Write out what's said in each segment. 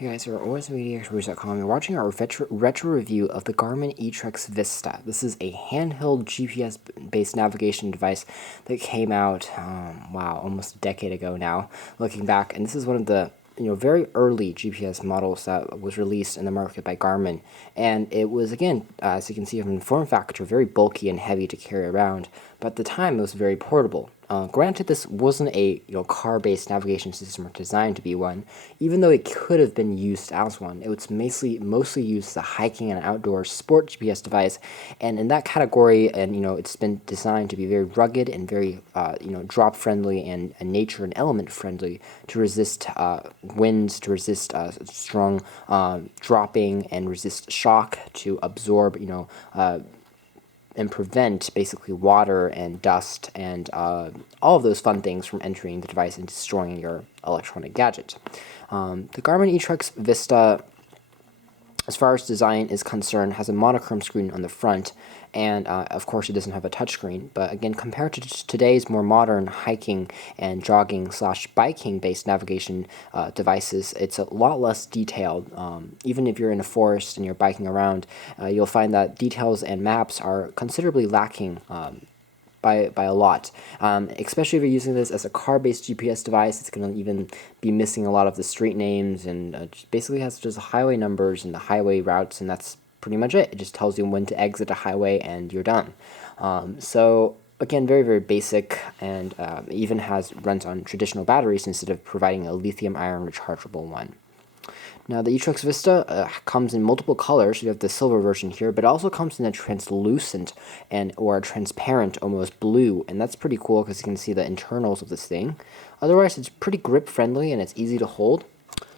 Hey guys, we're alwaysmediaexperts.com. You're watching our retro review of the Garmin Etrex VIsta. This is a handheld GPS-based navigation device that came out, wow, almost a decade ago now, looking back. And this is one of the very early GPS models that was released in the market by Garmin. And it was, again, as you can see from the form factor, very bulky and heavy to carry around. But at the time, it was very portable. Granted, this wasn't a car-based navigation system or designed to be one, even though it could have been used as one. It was mostly used as a hiking and outdoor sport GPS device, and in that category, and it's been designed to be very rugged and very drop friendly and nature and element friendly to resist winds, to resist strong dropping, and resist shock, to absorb and prevent basically water and dust and all of those fun things from entering the device and destroying your electronic gadget. The Garmin Etrex VIsta, as far as design is concerned, has a monochrome screen on the front, and of course it doesn't have a touchscreen. But again, compared to today's more modern hiking and jogging / biking based navigation devices, it's a lot less detailed. Even if you're in a forest and you're biking around, you'll find that details and maps are considerably lacking by a lot, especially if you're using this as a car-based GPS device. It's going to even be missing a lot of the street names, and basically has just highway numbers and the highway routes, and that's pretty much it. It just tells you when to exit a highway and you're done. So again, very, very basic, and even runs on traditional batteries instead of providing a lithium-ion rechargeable one. Now, the Etrex VIsta comes in multiple colors. You have the silver version here, but it also comes in a translucent or a transparent, almost blue, and that's pretty cool because you can see the internals of this thing. Otherwise, it's pretty grip-friendly and it's easy to hold.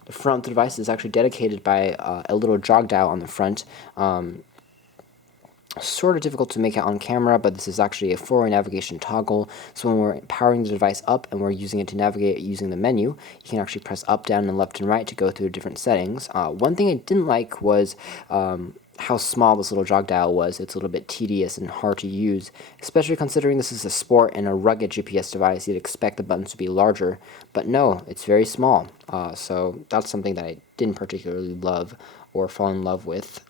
The front of the device is actually dedicated by a little jog dial on the front. Sort of difficult to make it on camera, but this is actually a four-way navigation toggle. So when we're powering the device up and we're using it to navigate using the menu, you can actually press up, down, and left and right to go through different settings. One thing I didn't like was how small this little jog dial was. It's a little bit tedious and hard to use, especially considering this is a sport and a rugged GPS device. You'd expect the buttons to be larger, but no, it's very small. So that's something that I didn't particularly love or fall in love with.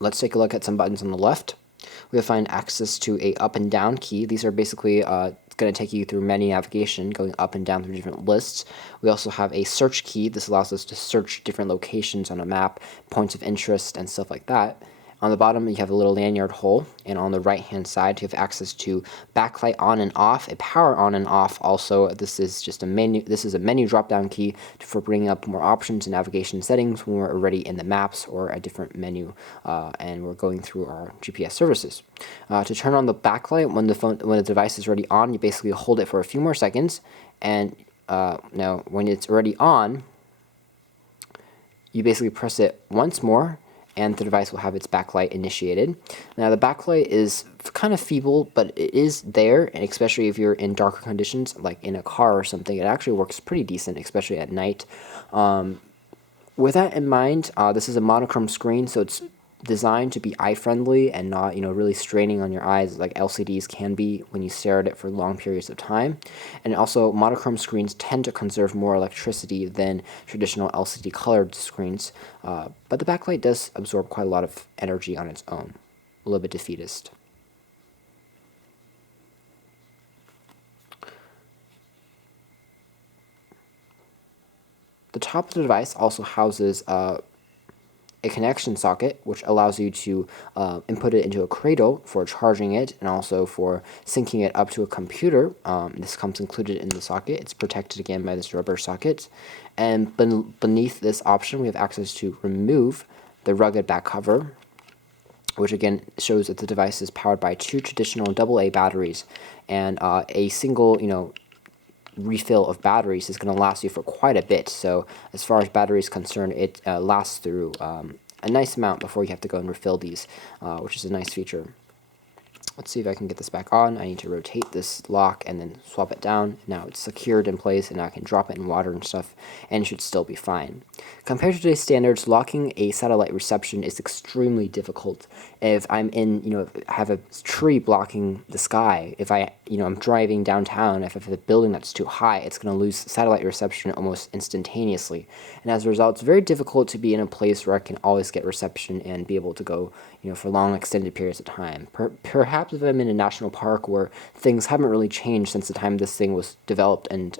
Let's take a look at some buttons on the left. We'll find access to a up and down key. These are basically going to take you through menu navigation, going up and down through different lists. We also have a search key. This allows us to search different locations on a map, points of interest, and stuff like that. On the bottom, you have a little lanyard hole, and on the right-hand side, you have access to backlight on and off, a power on and off. Also, this is just a menu. This is a menu drop-down key for bringing up more options and navigation settings when we're already in the maps or a different menu, and we're going through our GPS services. To turn on the backlight when the device is already on, you basically hold it for a few more seconds, and now when it's already on, you basically press it once more, and the device will have its backlight initiated. Now, the backlight is kind of feeble, but it is there, and especially if you're in darker conditions, like in a car or something, it actually works pretty decent, especially at night. With that in mind, this is a monochrome screen, so it's designed to be eye-friendly and not, really straining on your eyes like LCDs can be when you stare at it for long periods of time. And also, monochrome screens tend to conserve more electricity than traditional LCD colored screens, but the backlight does absorb quite a lot of energy on its own. A little bit defeatist. The top of the device also houses a connection socket, which allows you to input it into a cradle for charging it and also for syncing it up to a computer. This comes included in the socket. It's protected again by this rubber socket. And beneath this option, we have access to remove the rugged back cover, which again shows that the device is powered by two traditional AA batteries, and a single, refill of batteries is going to last you for quite a bit. So as far as battery is concerned, it lasts through a nice amount before you have to go and refill these, which is a nice feature. Let's see if I can get this back on. I need to rotate this lock and then swap it down. Now it's secured in place, and now I can drop it in water and stuff, and it should still be fine. Compared to today's standards, locking a satellite reception is extremely difficult. If I'm if I have a tree blocking the sky, if I'm driving downtown, if I have a building that's too high, it's going to lose satellite reception almost instantaneously. And as a result, it's very difficult to be in a place where I can always get reception and be able to go, for long extended periods of time. Perhaps if I'm in a national park where things haven't really changed since the time this thing was developed and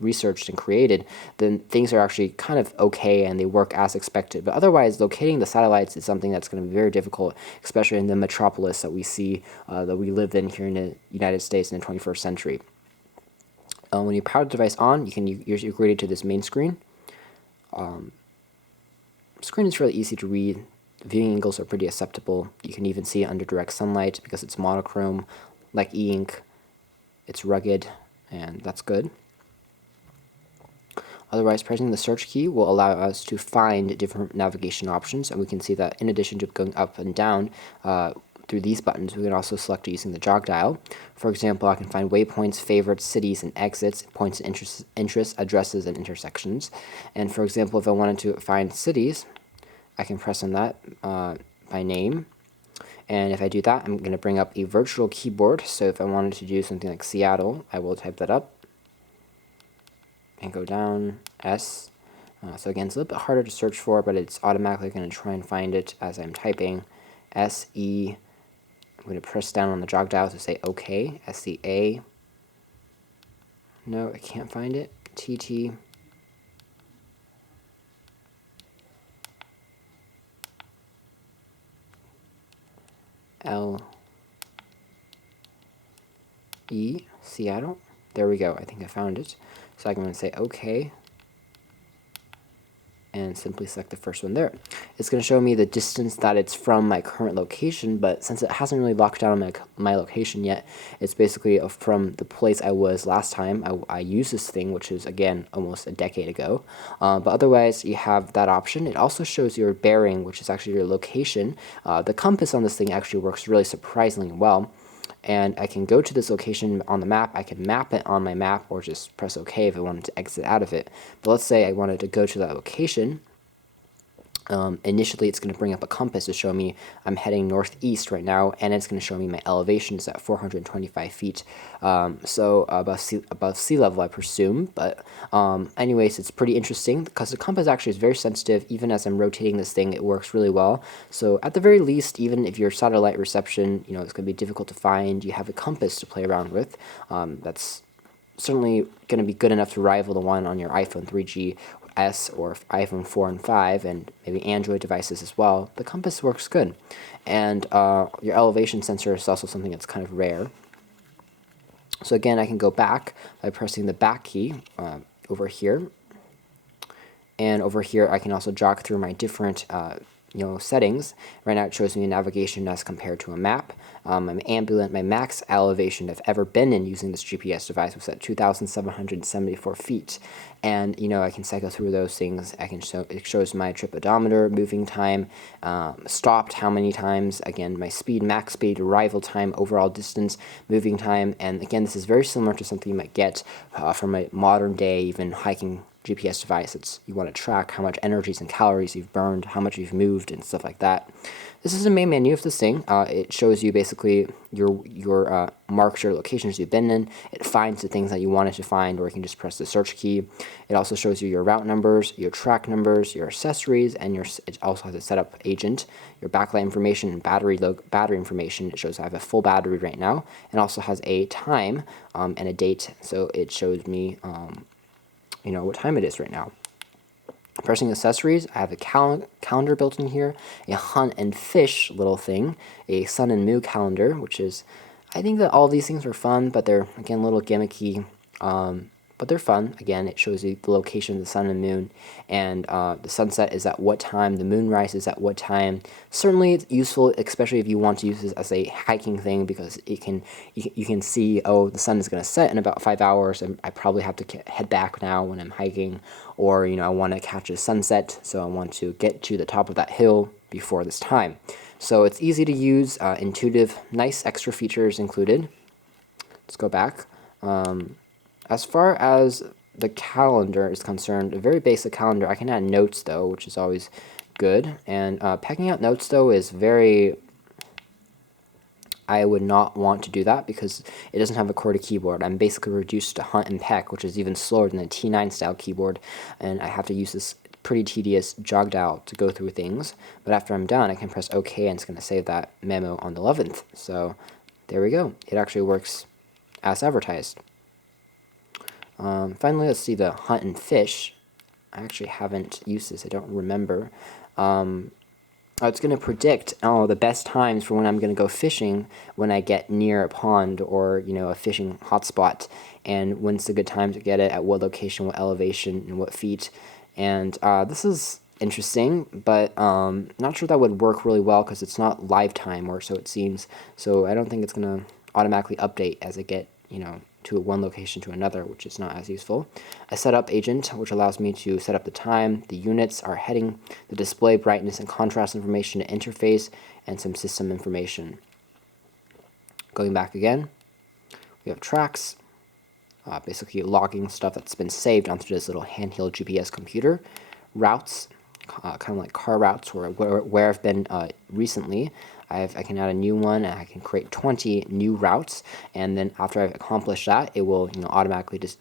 researched and created, then things are actually kind of okay and they work as expected. But otherwise, locating the satellites is something that's going to be very difficult, especially in the metropolis that we see, that we live in here in the United States in the 21st century. When you power the device on, you're greeted to this main screen. Screen is really easy to read. Viewing angles are pretty acceptable. You can even see it under direct sunlight because it's monochrome, like e-ink. It's rugged, and that's good. Otherwise, pressing the search key will allow us to find different navigation options, and we can see that in addition to going up and down through these buttons, we can also select using the jog dial. For example, I can find waypoints, favorites, cities, and exits, points and interests, addresses, and intersections. And for example, if I wanted to find cities, I can press on that by name. And if I do that, I'm going to bring up a virtual keyboard. So if I wanted to do something like Seattle, I will type that up and go down S. So again, it's a little bit harder to search for, but it's automatically going to try and find it as I'm typing. S-E. I'm going to press down on the jog dial to say OK. S-E-A. No, I can't find it. T-T. L-E, Seattle. There we go. I think I found it. So I'm going to say OK and simply select the first one there. It's going to show me the distance that it's from my current location, but since it hasn't really locked down my location yet, it's basically from the place I was last time I used this thing, which is, again, almost a decade ago. But otherwise, you have that option. It also shows your bearing, which is actually your location. The compass on this thing actually works really surprisingly well. And I can go to this location on the map. I can map it on my map or just press OK if I wanted to exit out of it. But let's say I wanted to go to that location. Initially, it's going to bring up a compass to show me I'm heading northeast right now, and it's going to show me my elevation is at 425 feet, so above sea level, I presume. But anyways, it's pretty interesting because the compass actually is very sensitive. Even as I'm rotating this thing, it works really well. So at the very least, even if your satellite reception, it's going to be difficult to find, you have a compass to play around with. That's certainly going to be good enough to rival the one on your iPhone 3G S or iPhone 4 and 5, and maybe Android devices as well. The compass works good. And your elevation sensor is also something that's kind of rare. So again, I can go back by pressing the back key over here. And over here, I can also jog through my different settings. Right now it shows me navigation as compared to a map. I'm ambulant. My max elevation I've ever been in using this GPS device was at 2,774 feet. And, I can cycle through those things. It shows my trip odometer, moving time, stopped how many times, again, my speed, max speed, arrival time, overall distance, moving time. And again, this is very similar to something you might get from a modern day, even hiking GPS device. You want to track how much energies and calories you've burned, how much you've moved, and stuff like that. This is the main menu of this thing. It shows you basically your marks your locations you've been in. It finds the things that you wanted to find, or you can just press the search key. It also shows you your route numbers, your track numbers, your accessories, and it also has a setup agent, your backlight information, and battery information. It shows I have a full battery right now, and also has a time and a date. So it shows me what time it is right now. Pressing accessories, I have a calendar built in here, a hunt and fish little thing, a sun and moon calendar, which is, I think that all these things are fun, but they're, again, a little gimmicky, but they're fun. Again, it shows you the location of the sun and moon, and the sunset is at what time, the moonrise is at what time. Certainly it's useful, especially if you want to use this as a hiking thing, because you can see, oh, the sun is going to set in about 5 hours, and I probably have to head back now when I'm hiking, or, I want to catch a sunset, so I want to get to the top of that hill before this time. So it's easy to use, intuitive, nice extra features included. Let's go back. As far as the calendar is concerned, a very basic calendar. I can add notes though, which is always good. And pecking out notes though is very... I would not want to do that because it doesn't have a QWERTY keyboard. I'm basically reduced to hunt and peck, which is even slower than a T9 style keyboard, and I have to use this pretty tedious jog dial to go through things. But after I'm done, I can press OK, and it's going to save that memo on the 11th. So there we go. It actually works as advertised. Finally, let's see the hunt and fish. I actually haven't used this. I don't remember. It's going to predict the best times for when I'm going to go fishing when I get near a pond or, a fishing hotspot, and when's a good time to get it, at what location, what elevation, and what feet. And this is interesting, but not sure that would work really well because it's not live time, or so it seems. So I don't think it's going to automatically update as I get, to one location to another, which is not as useful. A setup agent, which allows me to set up the time, the units, our heading, the display brightness and contrast information, the interface, and some system information. Going back again, we have tracks, basically logging stuff that's been saved onto this little handheld GPS computer. Routes, kind of like car routes, or where I've been recently. I can add a new one, and I can create 20 new routes, and then after I've accomplished that, it will automatically just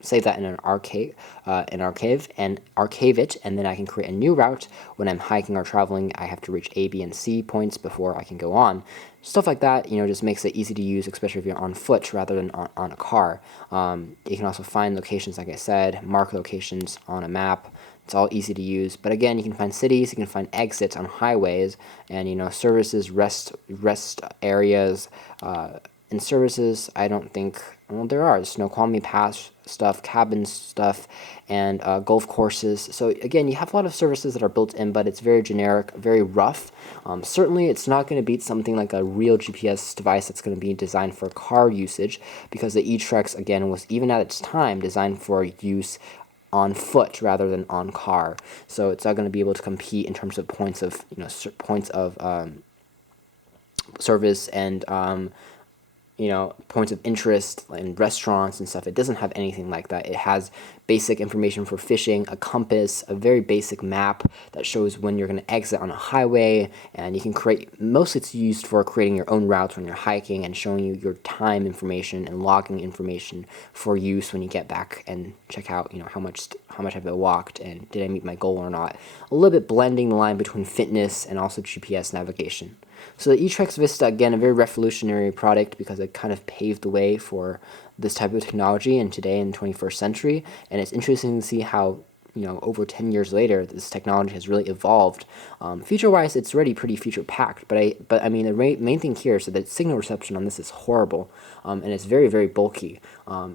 save that in an archive, and archive it, and then I can create a new route when I'm hiking or traveling. I have to reach A, B, and C points before I can go on. Stuff like that, just makes it easy to use, especially if you're on foot rather than on a car. You can also find locations, like I said, mark locations on a map. It's all easy to use, but again, you can find cities, you can find exits on highways, and services, rest areas, and services. I don't think, well, there are Snoqualmie Pass stuff, cabin stuff, and golf courses. So again, you have a lot of services that are built in, but it's very generic, very rough. Certainly, it's not going to beat something like a real GPS device that's going to be designed for car usage, because the Etrex, again, was, even at its time, designed for use on foot rather than on car. So it's not going to be able to compete in terms of points of service and points of interest in restaurants and stuff. It doesn't have anything like that. It has basic information for fishing, a compass, a very basic map that shows when you're going to exit on a highway, and you can create, mostly it's used for creating your own routes when you're hiking and showing you your time information and logging information for use when you get back and check out, how much have I walked and did I meet my goal or not. A little bit blending the line between fitness and also GPS navigation. So the Etrex VIsta, again, a very revolutionary product because it kind of paved the way for this type of technology in today in the 21st century. And it's interesting to see how, over 10 years later, this technology has really evolved. Feature-wise, it's already pretty feature-packed, but I mean, the main thing here is that the signal reception on this is horrible, and it's very, very bulky.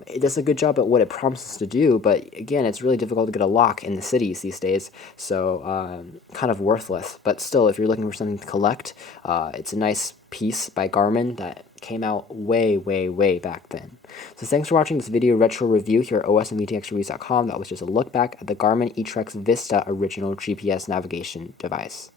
It does a good job at what it promises to do, but again, it's really difficult to get a lock in the cities these days, so kind of worthless. But still, if you're looking for something to collect, it's a nice piece by Garmin that came out way, way, way back then. So thanks for watching this video retro review here at osandvtxreviews.com. That was just a look back at the Garmin Etrex VIsta original GPS navigation device.